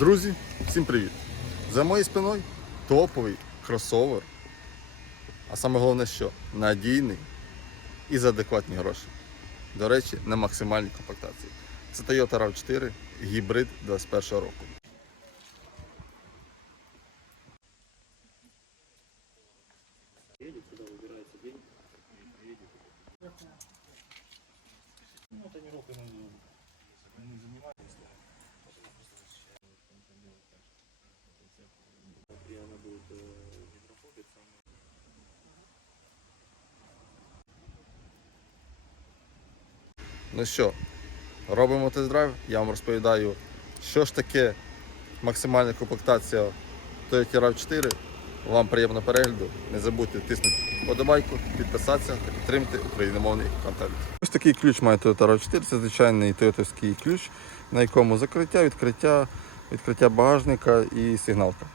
Друзі, всім привіт! За моєю спиною топовий кросовер. А саме головне, що надійний і за адекватні гроші. До речі, на максимальній комплектації. Це Toyota RAV4 гібрид 21 року. Ну що, робимо тест-драйв, я вам розповідаю, що ж таке максимальна комплектація Toyota RAV4. Вам приємного перегляду. Не забудьте тиснути подобайку, підписатися та підтримати україномовний контент. Ось такий ключ має Toyota RAV4, це звичайний тойотовський ключ, на якому закриття, відкриття, відкриття багажника і сигналка.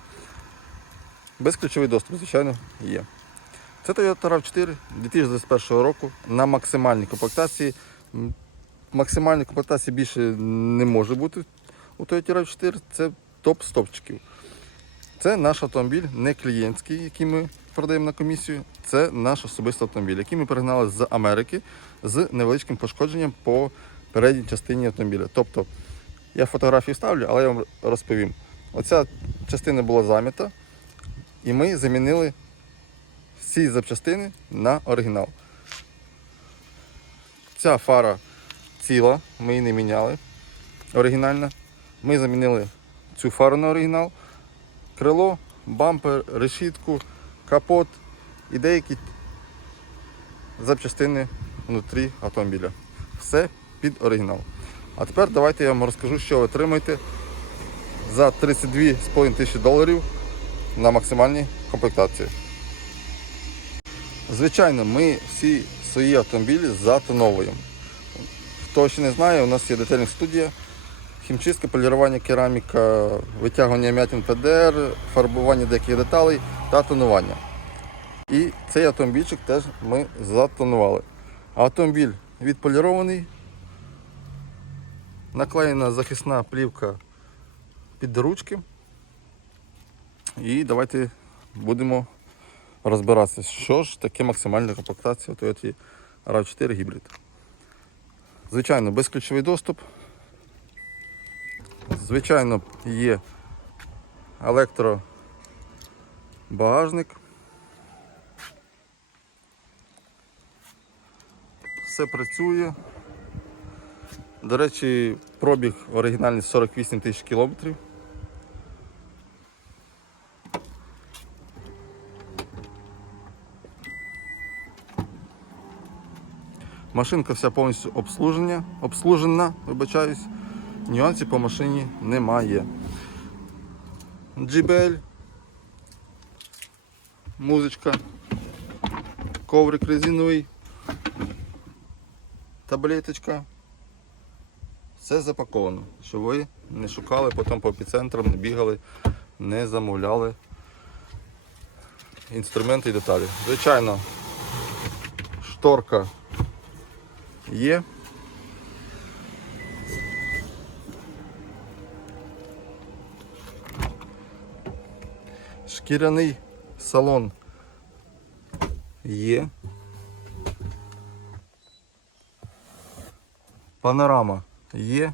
Безключовий доступ, звичайно, є. Це Toyota RAV4 2021 року на максимальній комплектації. Максимальної комплектації більше не може бути у Toyota RAV4. Це топ стопчиків. Це наш автомобіль, не клієнтський, який ми продаємо на комісію. Це наш особистий автомобіль, який ми перегнали з Америки з невеличким пошкодженням по передній частині автомобіля. Тобто я фотографію ставлю, але я вам розповім. Оця частина була зам'ята, і ми замінили всі запчастини на оригінал. Ця фара ціла, ми її не міняли. Оригінальна. Ми замінили цю фару на оригінал, крило, бампер, решітку, капот і деякі запчастини внутрі автомобіля. Все під оригінал. А тепер давайте я вам розкажу, що ви отримаєте за 32,5 тисячі доларів на максимальній комплектації. Звичайно, ми всі свої автомобілі затоновуємо. Хто ще не знає, у нас є детельна студія, хімчистка, полірування кераміка, витягування м'ятин ПДР, фарбування деяких деталей та тонування. І цей автомобільчик теж ми затонували. Автомобіль відполірований, наклеєна захисна плівка під ручки. І давайте будемо розбиратися, що ж таке максимальна комплектація Toyota RAV4 гібрид. Звичайно, безключовий доступ. Звичайно, є електробагажник. Все працює. До речі, пробіг оригінальний 48 тисяч кілометрів. Машинка вся повністю обслужена, обслужена, вибачаюсь. Нюансів по машині немає. GBL, музичка, коврик резиновий, таблеточка. Все запаковано, щоб ви не шукали потім по епіцентрам, не бігали, не замовляли інструменти і деталі. Звичайно, шторка є. Шкіряний салон є. Панорама є.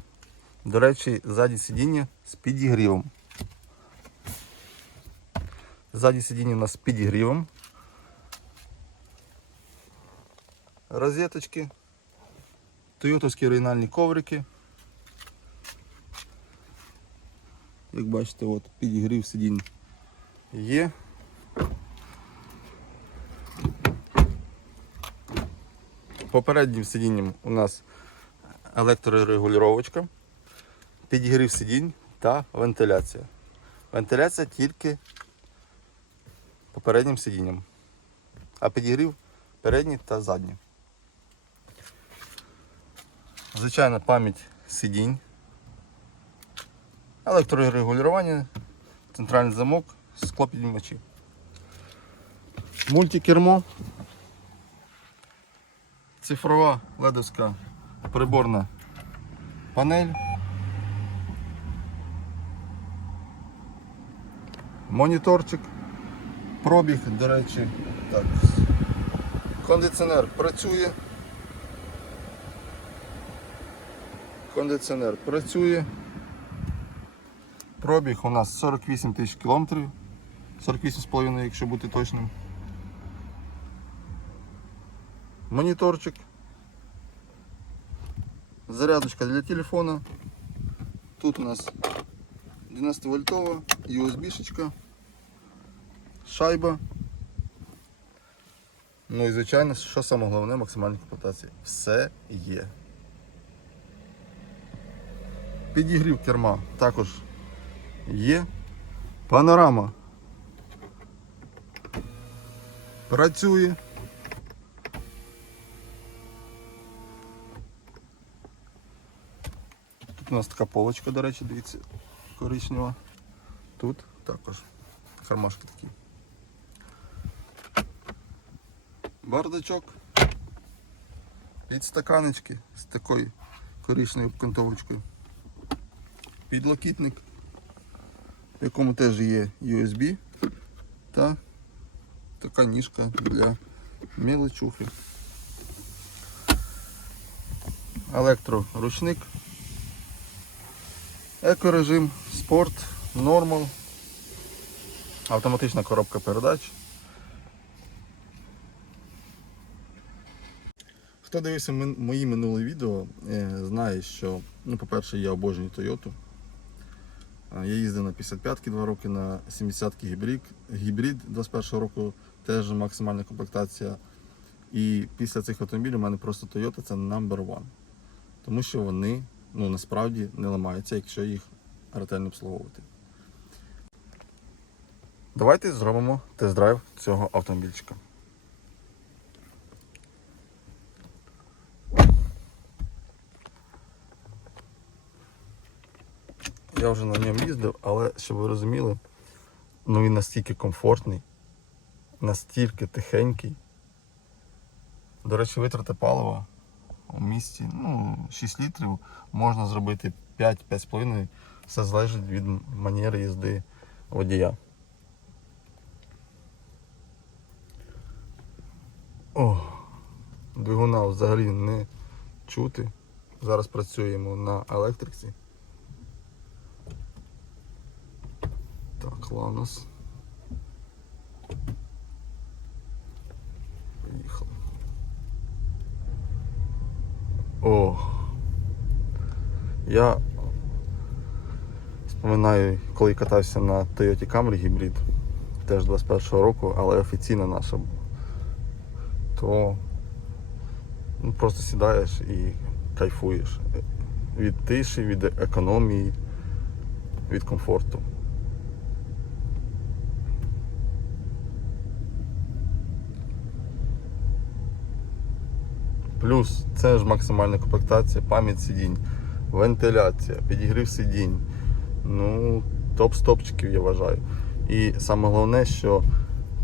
До речі, ззаді сидіння з підігрівом. Ззаді сидіння у нас з підігрівом. Розеточки. Тойотовські оригінальні коврики. Як бачите, от підігрів сидінь є. Попереднім сидінням у нас електрорегулювачка, підігрів сидінь та вентиляція. Вентиляція тільки попереднім сидінням, а підігрів передній та задній. Звичайно, пам'ять сидінь, електрорегулювання, центральний замок, склопіднімачі. Мультикермо, цифрова ледовська приборна панель. моніторчик, пробіг, до речі. Так. Кондиціонер працює. Кондиціонер працює. Пробіг у нас 48 тисяч кілометрів. 48,5, якщо бути точним. Моніторчик. Зарядочка для телефона. Тут у нас 12 вольтова, USB-шечка, шайба. Ну і звичайно, що саме головне максимальна комплектація. Все є. Підігрів керма також є. Панорама працює. У нас така полочка, до речі, дивіться, коричнева. Тут також кармашки такі. Бардачок. Підстаканечки з такою коричневою обкантовочкою. Підлокітник, в якому теж є USB та така ніжка для мілочухи. Електроручник. Екорежим, спорт, нормал, автоматична коробка передач. Хто дивився мої минулі відео, е, знає, що, ну, по-перше, я обожнюю Toyota. Я їздив на 55-ки 2 роки, на 70-ки гібрид, гібрид 21 року, теж максимальна комплектація. І після цих автомобілів у мене просто Toyota це number one. Тому що вони ну, насправді не ламаються, якщо їх ретельно обслуговувати. Давайте зробимо тест-драйв цього автомобільчика. Я вже на ньому їздив, але щоб ви розуміли, ну він настільки комфортний, настільки тихенький. До речі, витрата палива у місті ну, 6 літрів, можна зробити 5-5,5, все залежить від манери їзди водія. О, двигуна взагалі не чути. Зараз працюємо на електриці. Так, Ланос. О. Я вспоминаю, коли катався на Toyota Camry гібрид, теж 21-го року, але офіційна наша, то ну, просто сідаєш і кайфуєш від тиші, від економії, від комфорту. Плюс це ж максимальна комплектація, пам'ять сидінь, вентиляція, підігрів сидінь. Ну, топ-стопчиків я вважаю. І саме головне, що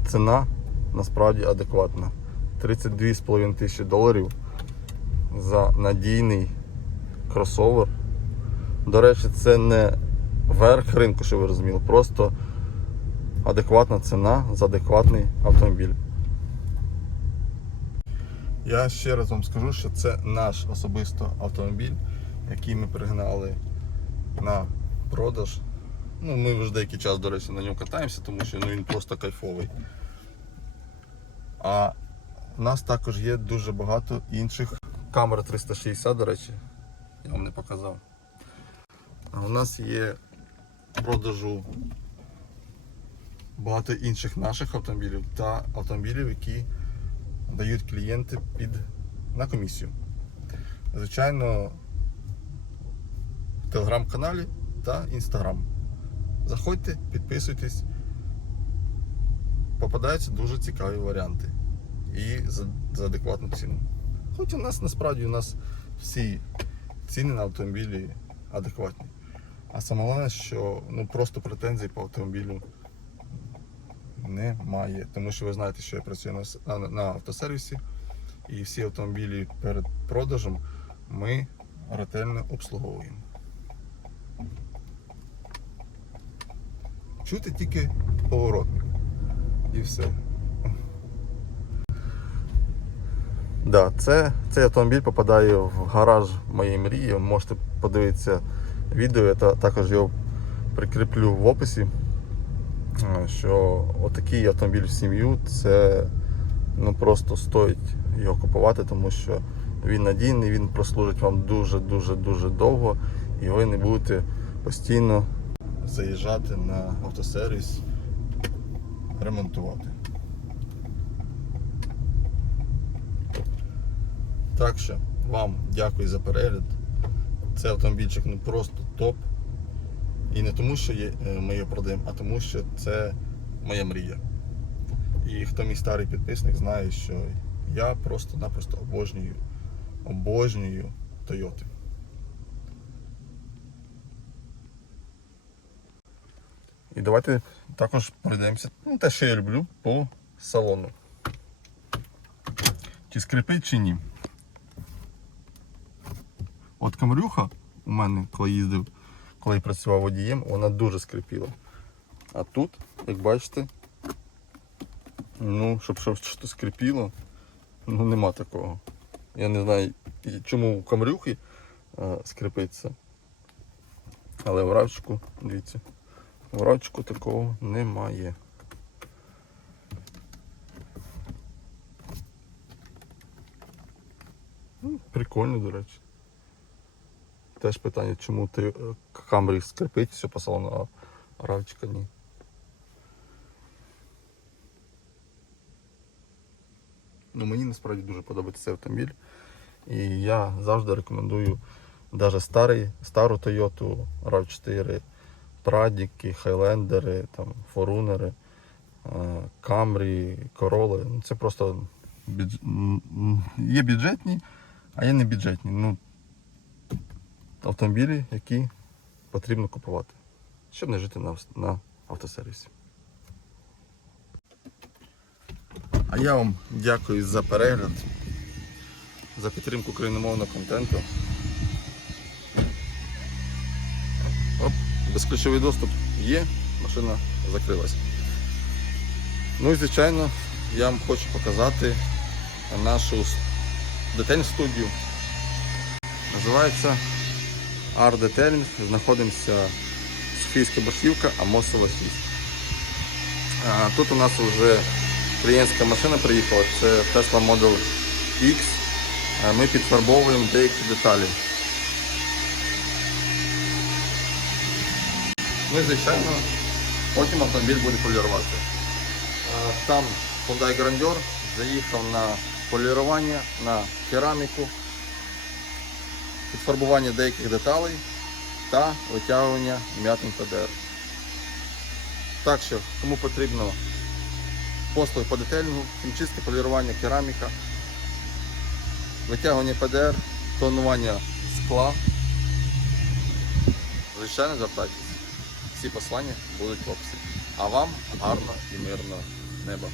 ціна насправді адекватна. 32,5 тисячі доларів за надійний кросовер. До речі, це не верх ринку, що ви розуміли, просто адекватна ціна за адекватний автомобіль. Я ще раз вам скажу, що це наш особисто автомобіль, який ми перегнали на продаж. Ну, ми вже деякий час, до речі, на ньому катаємося, тому що ну, він просто кайфовий. А в нас також є дуже багато інших. Камера 360, до речі, я вам не показав. А у нас є продажу багато інших наших автомобілів та автомобілів, які дають клієнти під на комісію. Звичайно, в телеграм-каналі та інстаграм. Заходьте, підписуйтесь. Попадаються дуже цікаві варіанти. І за, за адекватну ціну. Хоч у нас насправді у нас всі ціни на автомобілі адекватні. А саме головне, що ну, просто претензій по автомобілю немає. Тому що ви знаєте, що я працюю на, на, автосервісі і всі автомобілі перед продажем ми ретельно обслуговуємо. Чути тільки поворотник. І все. Да, це, цей автомобіль попадає в гараж моєї мрії. Можете подивитися відео, я та- також його прикріплю в описі. Що отакий автомобіль в сім'ю це ну, просто стоїть його купувати, тому що він надійний, він прослужить вам дуже-дуже дуже довго і ви не будете постійно заїжджати на автосервіс, ремонтувати. Так що вам дякую за перегляд. Цей автомобільчик ну просто топ. І не тому, що е, ми його продаємо, а тому, що це моя мрія. І хто мій старий підписник знає, що я просто-напросто обожнюю, обожнюю Тойоти. І давайте також пройдемося. Ну, те, що я люблю, по салону. Чи скрипить, чи ні. От камрюха у мене, коли їздив, коли працював водієм, вона дуже скрипіла. А тут, як бачите, ну, щоб щось скрипіло, ну нема такого. Я не знаю, чому у камрюхи е, скрипиться. Але в равчику, дивіться, в равчику такого немає. Ну, Прикольно, до речі. Теж питання, чому ти е, камері скрипить все по салону, равчика ні. Ну, мені насправді дуже подобається цей автомобіль. І я завжди рекомендую навіть старий, стару Toyota RAV4, Прадіки, Хайлендери, Форунери, Камрі, Короли. Ну, це просто бюдж... є бюджетні, а є не бюджетні. Ну, автомобілі, які потрібно купувати, щоб не жити на, на автосервісі. А я вам дякую за перегляд, за підтримку україномовного контенту. Оп, безключовий доступ є, машина закрилась. Ну і звичайно, я вам хочу показати нашу с- студію. Називається Art Detailing. Знаходимося Софійська Борщівка, Амосова 6. А, Тут у нас вже клієнтська машина приїхала, це Tesla Model X. Ми підфарбовуємо деякі деталі. І звичайно, потім автомобіль буде полірувати. Там Hyundai Grandeur заїхав на полірування, на кераміку, підфарбування деяких деталей та витягування м'ятин ПДР. Так що, кому потрібно послуги по детельному, хімчистке полірування кераміка, витягування ПДР, тонування скла. Звичайно, звертайтесь. Всі послання будуть в описі. А вам гарного і мирного неба.